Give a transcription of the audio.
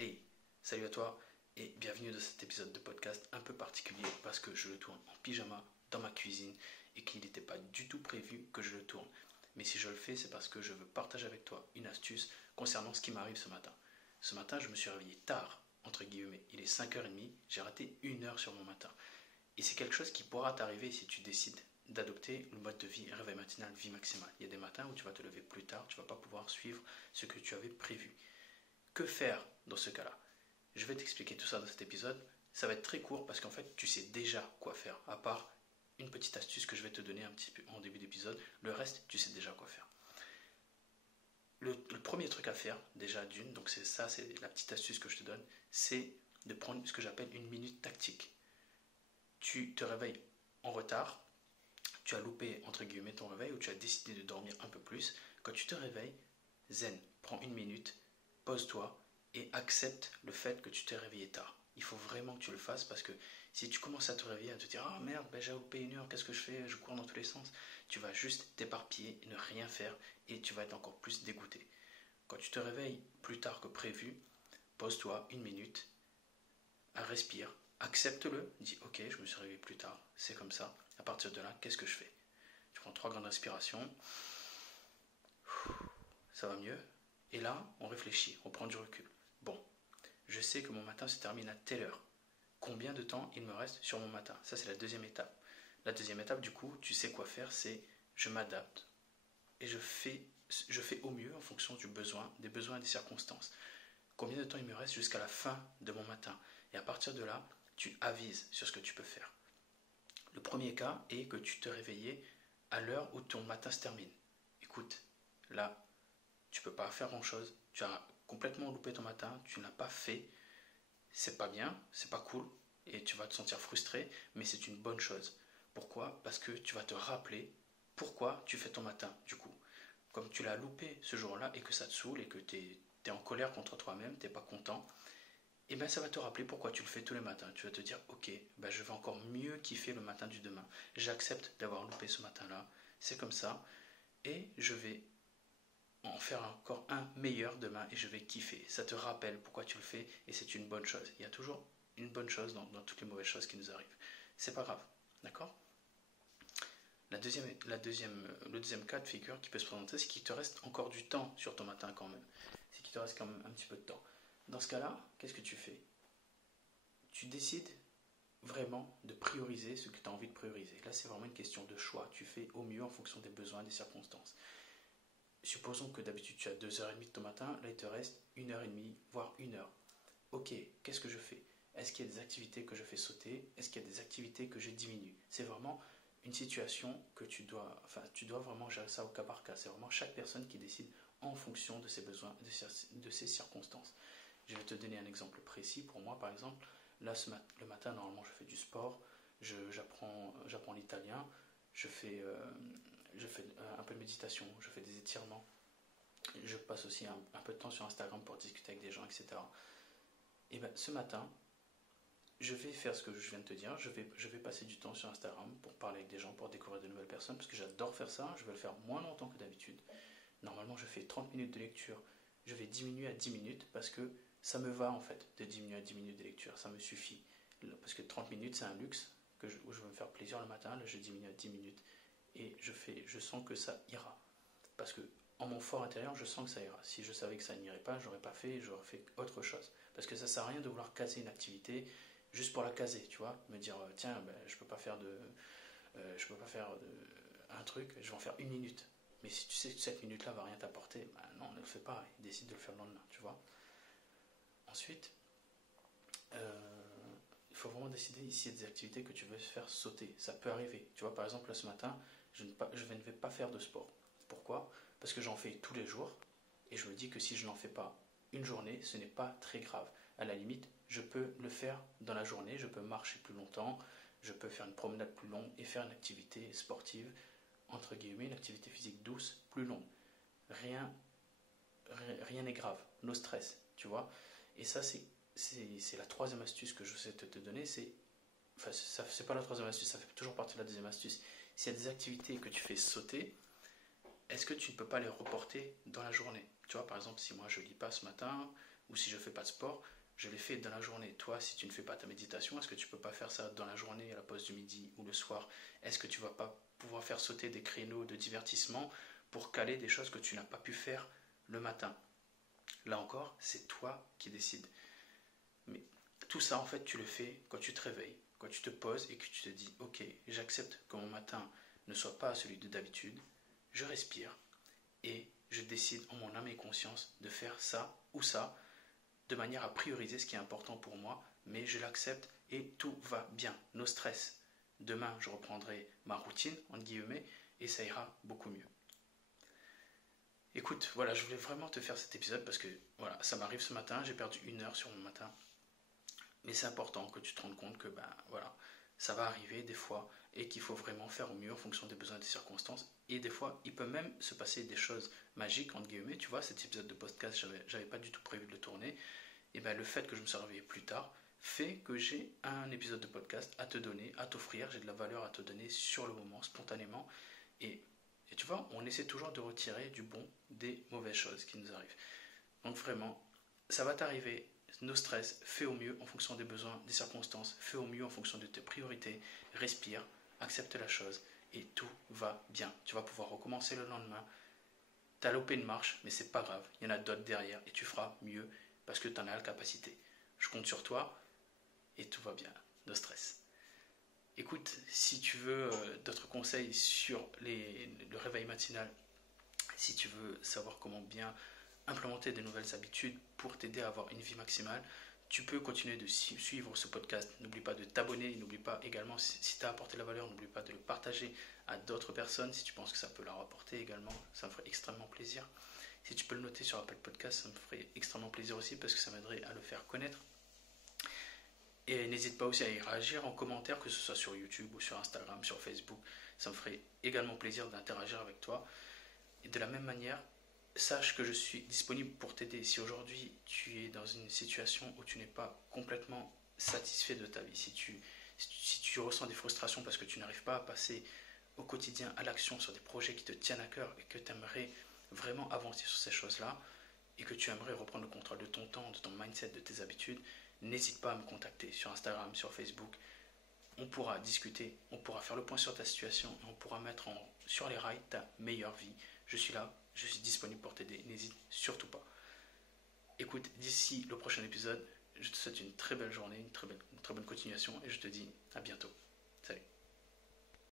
Hey, salut à toi et bienvenue dans cet épisode de podcast un peu particulier parce que je le tourne en pyjama dans ma cuisine et qu'il n'était pas du tout prévu que je le tourne. Mais si je le fais, c'est parce que je veux partager avec toi une astuce concernant ce qui m'arrive ce matin. Ce matin, je me suis réveillé tard, entre guillemets. Il est 5h30, j'ai raté 1 heure sur mon matin. Et c'est quelque chose qui pourra t'arriver si tu décides d'adopter le mode de vie réveil matinal, vie maximale. Il y a des matins où tu vas te lever plus tard, tu ne vas pas pouvoir suivre ce que tu avais prévu. Que faire dans ce cas-là? Je vais t'expliquer tout ça dans cet épisode. Ça va être très court parce qu'en fait, tu sais déjà quoi faire, à part une petite astuce que je vais te donner un petit peu en début d'épisode. Le reste, tu sais déjà quoi faire. Le premier truc à faire, déjà d'une, donc c'est ça, c'est la petite astuce que je te donne, c'est de prendre ce que j'appelle une minute tactique. Tu te réveilles en retard, tu as loupé entre guillemets ton réveil ou tu as décidé de dormir un peu plus. Quand tu te réveilles, zen, prends une minute, pose-toi et accepte le fait que tu t'es réveillé tard. Il faut vraiment que tu le fasses parce que si tu commences à te réveiller, à te dire ah merde, j'ai loupé 1 heure, qu'est-ce que je fais? Je cours dans tous les sens. Tu vas juste t'éparpiller, ne rien faire et tu vas être encore plus dégoûté. Quand tu te réveilles plus tard que prévu, pose-toi une minute, respire, accepte-le, dis ok, je me suis réveillé plus tard, c'est comme ça. À partir de là, qu'est-ce que je fais? Tu prends 3 grandes respirations, ça va mieux. Et là, on réfléchit, on prend du recul. Bon, je sais que mon matin se termine à telle heure. Combien de temps il me reste sur mon matin? Ça, c'est la deuxième étape. La deuxième étape, du coup, tu sais quoi faire, c'est je m'adapte et je fais au mieux en fonction des besoins et des circonstances. Combien de temps il me reste jusqu'à la fin de mon matin? Et à partir de là, tu avises sur ce que tu peux faire. Le premier cas est que tu te réveillais à l'heure où ton matin se termine. Écoute, là, tu ne peux pas faire grand-chose. Tu as complètement loupé ton matin, tu n'as pas fait. C'est pas bien, c'est pas cool, et tu vas te sentir frustré, mais c'est une bonne chose. Pourquoi? Parce que tu vas te rappeler pourquoi tu fais ton matin, du coup. Comme tu l'as loupé ce jour-là et que ça te saoule et que tu es en colère contre toi-même, tu n'es pas content, et bien ça va te rappeler pourquoi tu le fais tous les matins. Tu vas te dire, ok, ben je vais encore mieux kiffer le matin du demain. J'accepte d'avoir loupé ce matin-là, c'est comme ça, et je vais en faire encore un meilleur demain et je vais kiffer. Ça te rappelle pourquoi tu le fais et c'est une bonne chose. Il y a toujours une bonne chose dans toutes les mauvaises choses qui nous arrivent. C'est pas grave, d'accord? Le deuxième cas de figure qui peut se présenter, c'est qu'il te reste encore du temps sur ton matin quand même. C'est qu'il te reste quand même un petit peu de temps. Dans ce cas-là, qu'est-ce que tu fais? Tu décides vraiment de prioriser ce que tu as envie de prioriser. Là, c'est vraiment une question de choix. Tu fais au mieux en fonction des besoins et des circonstances. Supposons que d'habitude tu as 2h30 de ton matin, là il te reste 1h30, voire 1 heure. Ok, qu'est-ce que je fais? Est-ce qu'il y a des activités que je fais sauter? Est-ce qu'il y a des activités que je diminue? C'est vraiment une situation que tu dois vraiment gérer ça au cas par cas. C'est vraiment chaque personne qui décide en fonction de ses besoins, de ses circonstances. Je vais te donner un exemple précis. Pour moi, par exemple, là le matin, normalement, je fais du sport, j'apprends l'italien, je fais un peu de méditation, je fais des étirements, je passe aussi un peu de temps sur Instagram pour discuter avec des gens, etc. Et bien ce matin, je vais faire ce que je viens de te dire, je vais passer du temps sur Instagram pour parler avec des gens, pour découvrir de nouvelles personnes, parce que j'adore faire ça, je vais le faire moins longtemps que d'habitude. Normalement je fais 30 minutes de lecture, je vais diminuer à 10 minutes parce que ça me va en fait de diminuer à 10 minutes de lecture, ça me suffit. Parce que 30 minutes c'est un luxe où je veux me faire plaisir le matin, là je diminue à 10 minutes. Et je sens que ça ira. Parce que en mon fort intérieur, je sens que ça ira. Si je savais que ça n'irait pas, j'aurais pas fait et j'aurais fait autre chose. Parce que ça sert à rien de vouloir caser une activité juste pour la caser, tu vois. Me dire, tiens, ben, je peux pas faire un truc, je vais en faire 1 minute. Mais si tu sais que cette minute-là va rien t'apporter, ben non, ne le fais pas. Et décide de le faire le lendemain, tu vois. Ensuite, il faut vraiment décider s'il y a des activités que tu veux faire sauter. Ça peut arriver. Tu vois, par exemple, là, ce matin, je ne vais pas faire de sport. Pourquoi? Parce que j'en fais tous les jours et je me dis que si je n'en fais pas une journée, ce n'est pas très grave. À la limite, je peux le faire dans la journée, je peux marcher plus longtemps, je peux faire une promenade plus longue et faire une activité sportive, entre guillemets, une activité physique douce, plus longue. Rien n'est grave, no stress, tu vois. Et ça, c'est la troisième astuce que je sais te donner, enfin, c'est pas la troisième astuce, ça fait toujours partie de la deuxième astuce. S'il y a des activités que tu fais sauter, est-ce que tu ne peux pas les reporter dans la journée? Tu vois, par exemple, si moi je lis pas ce matin, ou si je ne fais pas de sport, je les fais dans la journée. Toi, si tu ne fais pas ta méditation, est-ce que tu ne peux pas faire ça dans la journée, à la pause du midi ou le soir? Est-ce que tu ne vas pas pouvoir faire sauter des créneaux de divertissement pour caler des choses que tu n'as pas pu faire le matin? Là encore, c'est toi qui décides. Mais tout ça, en fait, tu le fais quand tu te réveilles, quand tu te poses et que tu te dis, ok, j'accepte que mon matin ne soit pas celui de d'habitude, je respire et je décide en mon âme et conscience de faire ça ou ça, de manière à prioriser ce qui est important pour moi, mais je l'accepte et tout va bien, no stress. Demain, je reprendrai ma routine, entre guillemets, et ça ira beaucoup mieux. Écoute, voilà, je voulais vraiment te faire cet épisode parce que voilà, ça m'arrive ce matin, j'ai perdu 1 heure sur mon matin. Mais c'est important que tu te rendes compte que voilà, ça va arriver des fois et qu'il faut vraiment faire au mieux en fonction des besoins et des circonstances. Et des fois, il peut même se passer des choses magiques, entre guillemets. Tu vois, cet épisode de podcast, j'avais pas du tout prévu de le tourner. Et le fait que je me sois réveillé plus tard fait que j'ai un épisode de podcast à te donner, à t'offrir. J'ai de la valeur à te donner sur le moment, spontanément. Et tu vois, on essaie toujours de retirer du bon des mauvaises choses qui nous arrivent. Donc vraiment, ça va t'arriver. No stress, fais au mieux en fonction des besoins, des circonstances, fais au mieux en fonction de tes priorités, respire, accepte la chose et tout va bien. Tu vas pouvoir recommencer le lendemain. Tu as loupé une marche, mais c'est pas grave, il y en a d'autres derrière et tu feras mieux parce que tu en as la capacité. Je compte sur toi et tout va bien, no stress. Écoute, si tu veux d'autres conseils sur le réveil matinal, si tu veux savoir comment bien implémenter de nouvelles habitudes pour t'aider à avoir une vie maximale, tu peux continuer de suivre ce podcast. N'oublie pas de t'abonner, n'oublie pas également, si tu as apporté la valeur, n'oublie pas de le partager à d'autres personnes si tu penses que ça peut leur apporter également, ça me ferait extrêmement plaisir. Si tu peux le noter sur Apple Podcast, ça me ferait extrêmement plaisir aussi parce que ça m'aiderait à le faire connaître. Et n'hésite pas aussi à y réagir en commentaire, que ce soit sur YouTube ou sur Instagram, sur Facebook. Ça me ferait également plaisir d'interagir avec toi. Et de la même manière, sache que je suis disponible pour t'aider. Si aujourd'hui tu es dans une situation où tu n'es pas complètement satisfait de ta vie, si tu ressens des frustrations parce que tu n'arrives pas à passer au quotidien à l'action sur des projets qui te tiennent à cœur et que tu aimerais vraiment avancer sur ces choses-là et que tu aimerais reprendre le contrôle de ton temps, de ton mindset, de tes habitudes, n'hésite pas à me contacter sur Instagram, sur Facebook. On pourra discuter, on pourra faire le point sur ta situation et on pourra mettre sur les rails ta meilleure vie. Je suis là, je suis disponible pour t'aider, n'hésite surtout pas. Écoute, d'ici le prochain épisode, je te souhaite une très belle journée, une très bonne continuation et je te dis à bientôt. Salut.